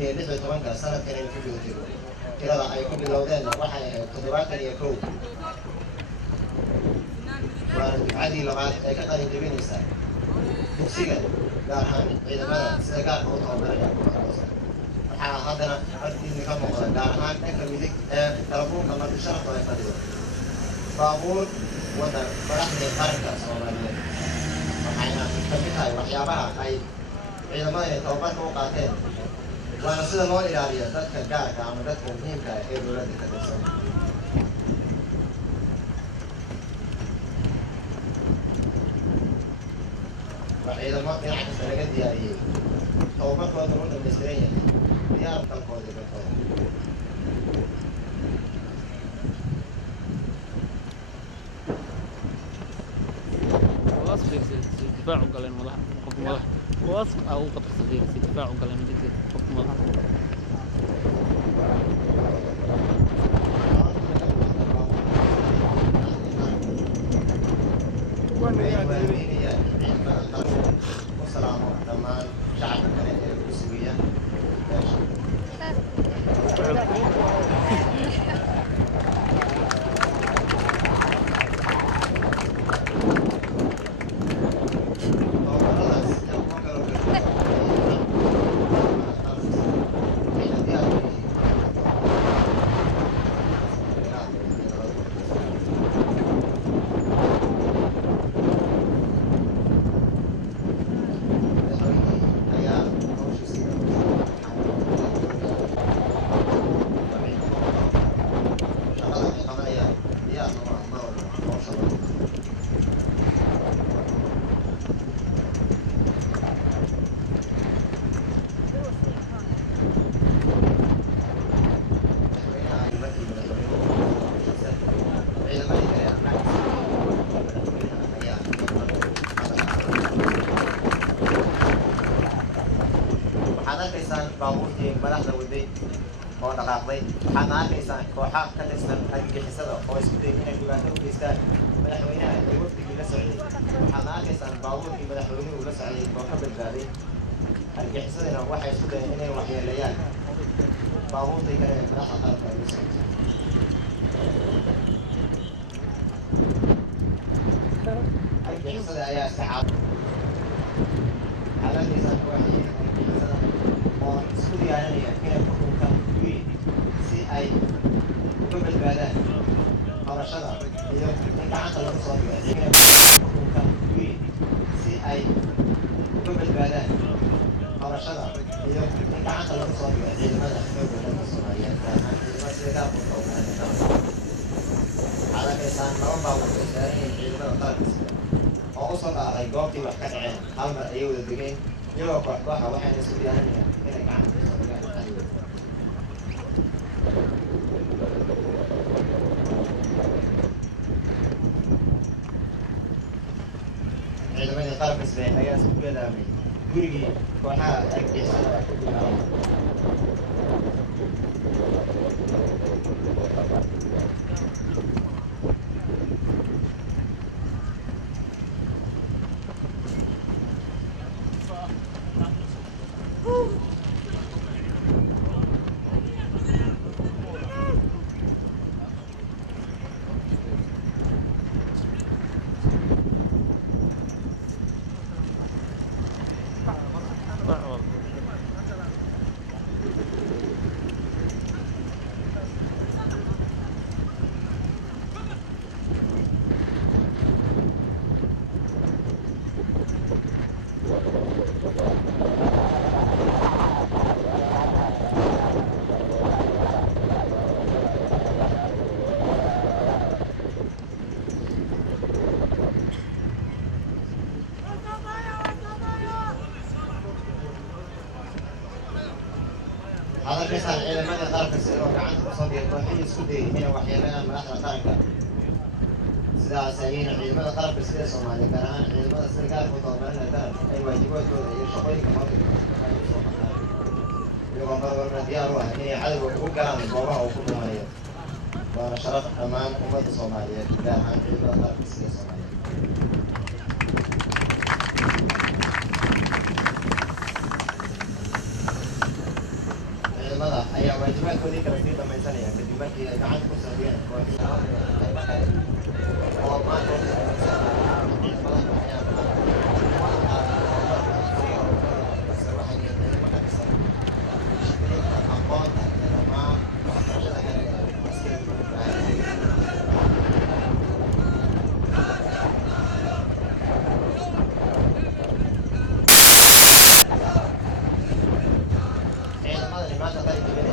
لحظة طبعاً سنة كان يفيدوا كده لا يكون باللودان واحد تدرات اللي يكون وعادي لما كذا يجيبين يسار بسيجا دارهان إذا ما سجار هو طبعاً هذا أردت نكمل مقولة دارهان أكثر من ذيك تربون كما تشرح ولا يفيدوا بابور وده برحلة حركة صومالية وحنا كمثال وحيابها أي إذا ما يتوقف وقاتين وأنا سيدا لو إلالية ذاتك قارك عم ذاتك مهمك إيه دولتي تدرسون وإذا ما في عكس لقد ديارية توقف وضعون المسترية ديار تلقوا ذي بالقوة وصف الدفاع وقال إنه ملح حكم ملح وصف أو قطع صغير في الدفاع وقال إنه ذكر حكم ملح والسلام لما شعب السورية baabuurtii madaxda waday oo dhaqaaqday waxaad arkaysaa kooxaha ka tirsan argagixisada oo isku dayay inay dhibaato u geystaan madaxweynaha iyo wafdigii la socday waxaad arkaysaa baabuurkii madaxweynuhu la socday oo ka badbaaday argagixisadana waxay isku dayeen inay waxyeeleeyaan baabuurtii kale ee madaxda qaranka ay la socday argagixisada ayaa isticaab xaaladaysaa kooxii argagixisada oo isku diyaarinaya inay xukunka wiil si ay uga badbaadaan qabashada iyo in gacanta lagu soo dhigo xukunka wiil si ay uga badbaadaan qabashada iyo in gacanta lagu soo dhigo ciidamada xoogga dalka Soomaaliyeed gaar ahaan ciidamada sida gaarka u tababaran waxaad arkaysaan laba baabuur oo saaran yihiin ciidamada qaranka sida oo u soo dhacday goobtii wax ka dhaceen hal mar ayay wada degeen iyagoo koox-kooxa waxayna isku diyaarinayaan inay gacanta ku soo dhigaan ciidamadii qalabka sida ayaa isku gadaamay gurigii kooxaha argagixisada ku bilaabay هذا كيسان ciidamada qaranka sida oo gacanta ku soo dhigay kooxihii isku dayay inay waxyeeleeyaan madaxda qaranka sidaas ayayna ciidamada qaranka sida Soomaaliya gaar ahaan ciidamada sida gaarka u tababaran qaranka ay waajibaadkooda iyo shaqooyinka maamulka ay u soo baxaan iyagoo marwalba diyaar u ah inay cadowga ugu galaan goobaha uu ku dhimanayo waana sharaf dhammaan ummadda Soomaaliyeed gaar ahaan ciidamada qaranka sida Soomaaliya ayaa waajibaadkoodii kala sii dhamaysanaya kadib markii ay gacanta ku sameeyeen oo maanta ciidamadani maanta qaranka